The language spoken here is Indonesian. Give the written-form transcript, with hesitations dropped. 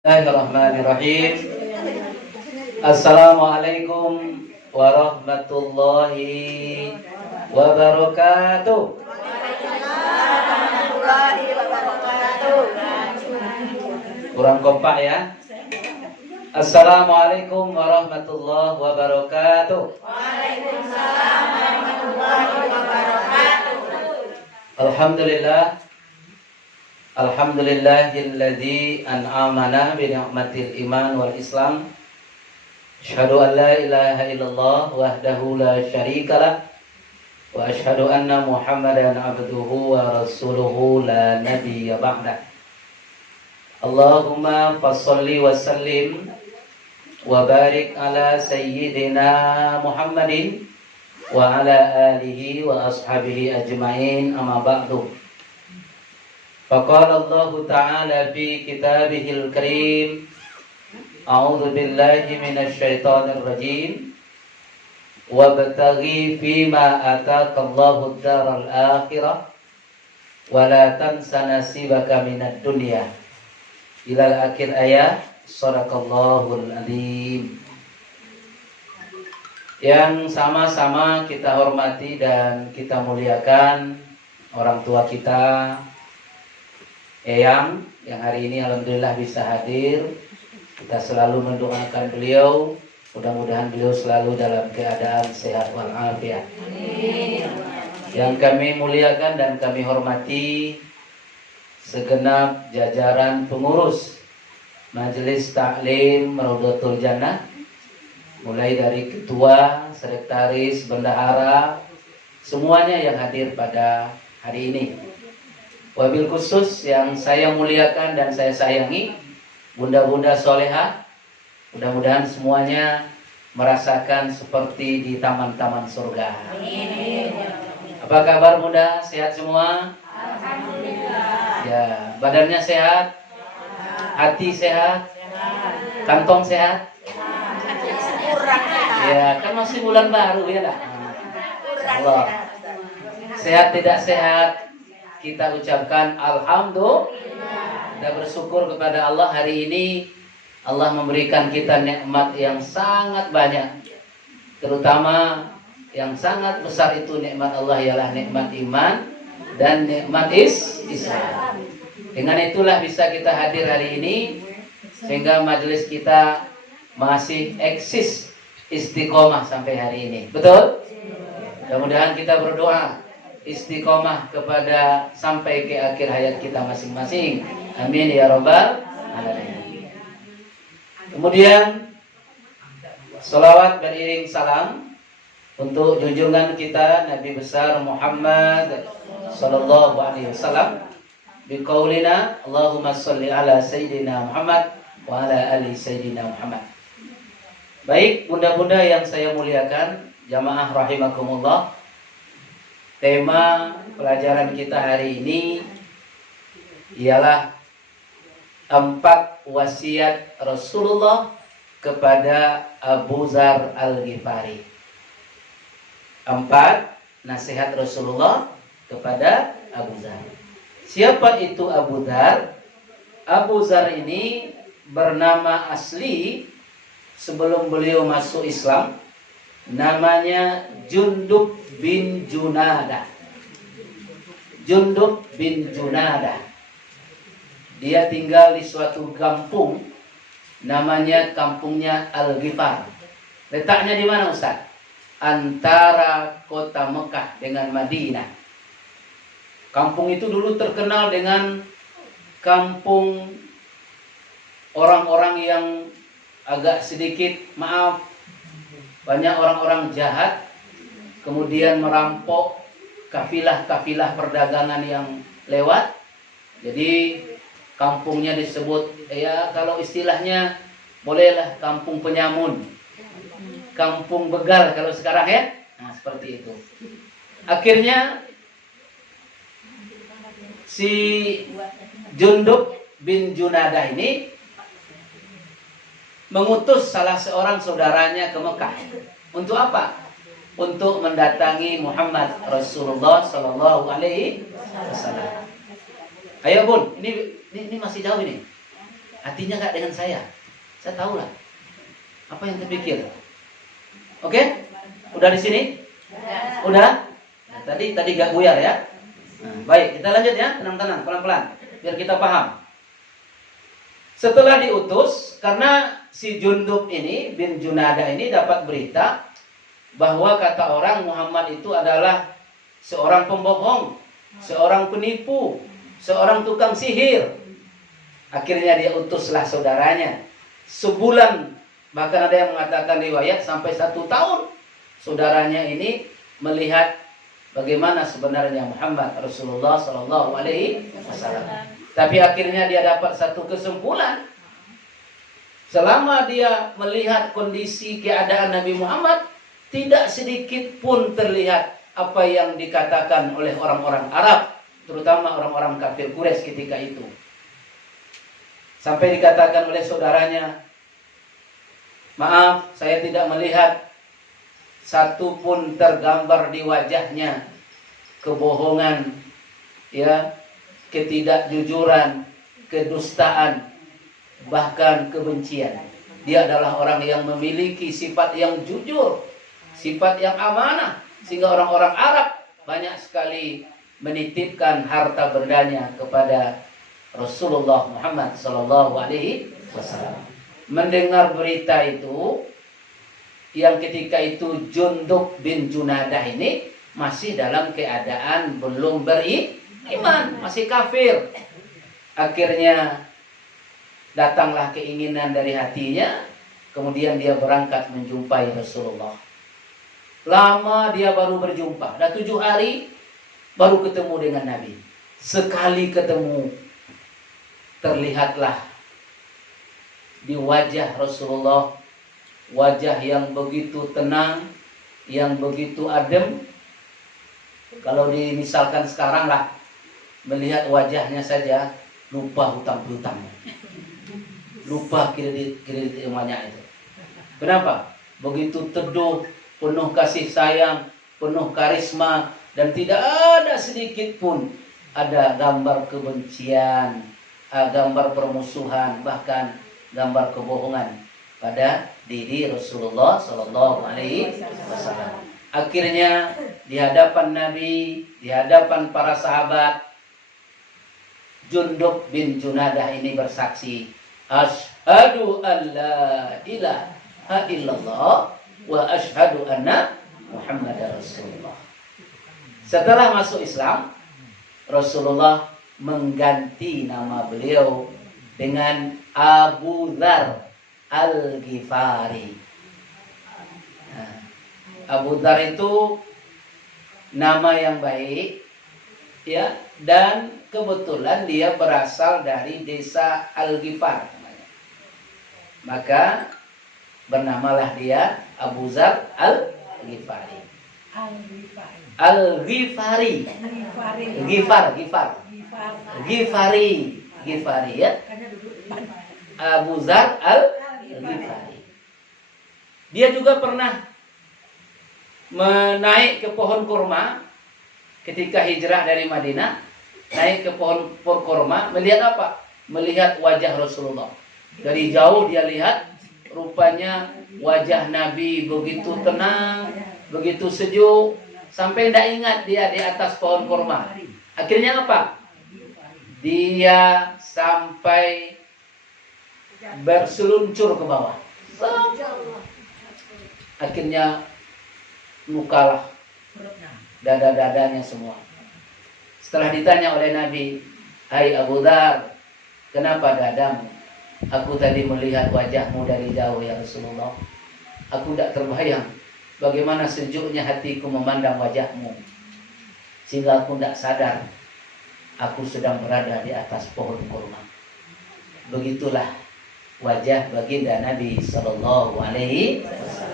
Bismillahirrahmanirrahim. Assalamualaikum warahmatullahi wabarakatuh. Kurang kompak ya. Assalamualaikum warahmatullahi wabarakatuh. Waalaikumsalam warahmatullahi wabarakatuh. Alhamdulillah. Alhamdulillahilladzi an'amana bi ni'matil iman wal islam. Asyhadu an la ilaha illallah wahdahu la syarikalah wa asyhadu anna Muhammadan abduhu wa rasuluhu la nabiyya ba'dah. Allahumma fasholli wa sallim wa barik ala sayyidina Muhammadin wa ala alihi wa ashabihi ajmain, amma ba'du. Faqala Allah Ta'ala fi kitabihil karim, a'udzu billahi minasy syaithanir rajim, wabtaghi fima ataka Allahu ad-daral akhirah wa la tansa nasibaka minad dunya. Ila akhir ayat. Shadaqallahul adzim. Yang sama-sama kita hormati dan kita muliakan orang tua kita, Eyang, yang hari ini alhamdulillah bisa hadir. Kita selalu mendoakan beliau, mudah-mudahan beliau selalu dalam keadaan sehat walafiat. Yang kami muliakan dan kami hormati segenap jajaran pengurus Majelis Taklim Raudhatul Jannah, mulai dari ketua, sekretaris, bendahara, semuanya yang hadir pada hari ini. Wabil khusus yang saya muliakan dan saya sayangi, bunda-bunda solehah, mudah-mudahan semuanya merasakan seperti di taman-taman surga. Apa kabar bunda? Sehat semua? Alhamdulillah. Ya, badannya sehat? Hati sehat? Kantong sehat? Ya, kan masih bulan baru ya dah. Allah. Sehat tidak sehat, kita ucapkan alhamdulillah. Kita bersyukur kepada Allah, hari ini Allah memberikan kita nikmat yang sangat banyak. Terutama yang sangat besar itu nikmat Allah ialah nikmat iman dan nikmat Islam. Dengan itulah bisa kita hadir hari ini, sehingga majelis kita masih eksis istiqomah sampai hari ini. Betul? Mudah-mudahan kita berdoa istiqomah kepada sampai ke akhir hayat kita masing-masing. Amin ya rabbal alamin. Kemudian salawat beriring salam untuk junjungan kita Nabi besar Muhammad sallallahu alaihi wasallam, biqaulina Allahumma sholli ala sayyidina Muhammad wa ala ali sayyidina Muhammad. Baik bunda-bunda yang saya muliakan, jamaah rahimakumullah. Tema pelajaran kita hari ini ialah 4 wasiat Rasulullah kepada Abu Dzar Al-Ghifari. 4 nasihat Rasulullah kepada Abu Dzar. Siapa itu Abu Dzar? Abu Dzar ini bernama asli sebelum beliau masuk Islam, namanya Jundub bin Junadah. Jundub bin Junadah. Dia tinggal di suatu kampung, namanya kampungnya Al-Ghifar. Letaknya di mana Ustaz? Antara kota Mekah dengan Madinah. Kampung itu dulu terkenal dengan kampung orang-orang yang agak sedikit, maaf, banyak orang-orang jahat, kemudian merampok kafilah-kafilah perdagangan yang lewat. Jadi kampungnya disebut, ya kalau istilahnya bolehlah kampung penyamun, kampung begal kalau sekarang ya. Nah seperti itu. Akhirnya si Jundub bin Junadah ini mengutus salah seorang saudaranya ke Mekah. Untuk apa? Untuk mendatangi Muhammad Rasulullah Sallallahu Alaihi Wasallam. Ayo bun, ini masih jauh ini. hatinya nggak dengan saya tahu lah apa yang terpikir. Oke? Udah di sini? Udah? Nah, tadi gak buyar ya. Nah, baik, kita lanjut ya, tenang-tenang, pelan-pelan, biar kita paham. Setelah diutus, karena si Jundub ini bin Junadah ini dapat berita bahwa kata orang Muhammad itu adalah seorang pembohong, seorang penipu, seorang tukang sihir. Akhirnya dia utuslah saudaranya. Sebulan, bahkan ada yang mengatakan riwayat sampai 1 tahun, saudaranya ini melihat bagaimana sebenarnya Muhammad Rasulullah Sallallahu Alaihi Wasallam. Tapi akhirnya dia dapat satu kesimpulan. Selama dia melihat kondisi keadaan Nabi Muhammad, tidak sedikit pun terlihat apa yang dikatakan oleh orang-orang Arab, terutama orang-orang kafir Quraisy ketika itu. Sampai dikatakan oleh saudaranya, maaf, saya tidak melihat satu pun tergambar di wajahnya kebohongan, ya, ketidakjujuran, kedustaan, bahkan kebencian. Dia adalah orang yang memiliki sifat yang jujur, sifat yang amanah, sehingga orang-orang Arab banyak sekali menitipkan harta bendanya kepada Rasulullah Muhammad Sallallahu Alaihi Wasallam. Mendengar berita itu, yang ketika itu Jundub bin Junadah ini masih dalam keadaan belum beriman, masih kafir. Akhirnya datanglah keinginan dari hatinya, kemudian dia berangkat menjumpai Rasulullah. Lama dia baru berjumpa, dah 7 hari baru ketemu dengan Nabi. Sekali ketemu, terlihatlah di wajah Rasulullah wajah yang begitu tenang, yang begitu adem. Kalau misalkan sekarang lah, melihat wajahnya saja lupa hutang piutangnya, lupa kredit rumahnya itu. Kenapa? Begitu teduh, penuh kasih sayang, penuh karisma, dan tidak ada sedikit pun ada gambar kebencian, gambar permusuhan, bahkan gambar kebohongan pada diri Rasulullah Sallallahu Alaihi Wasallam. Akhirnya di hadapan Nabi, di hadapan para sahabat, Jundub bin Junadah ini bersaksi, asyhadu an la ilaha illallah wa asyhadu anna Muhammadar Rasulullah. Setelah masuk Islam, Rasulullah mengganti nama beliau dengan Abu Dzar Al-Ghifari. Nah, Abu Dzar itu nama yang baik, ya, dan kebetulan dia berasal dari desa Al-Ghifar. Maka bernamalah dia Abu Dzar Al-Ghifari. Al-Ghifari. Ghifari ya. Abu Dzar Al-Ghifari. Dia juga pernah menaik ke pohon kurma ketika hijrah dari Madinah. Naik ke pohon kurma, melihat apa? Melihat wajah Rasulullah. Dari jauh dia lihat, rupanya wajah Nabi begitu tenang, begitu sejuk, sampai tidak ingat dia di atas pohon kurma. Akhirnya apa? Dia sampai berseluncur ke bawah. Akhirnya lukalah dada-dadanya semua. Setelah ditanya oleh Nabi, hai Abu Dzar, kenapa dadamu? Aku tadi melihat wajahmu dari jauh ya Rasulullah. Aku tidak terbayang bagaimana sejuknya hatiku memandang wajahmu, sehingga aku tidak sadar aku sedang berada di atas pohon kurma. Begitulah wajah baginda Nabi Sallallahu Alaihi Wasallam.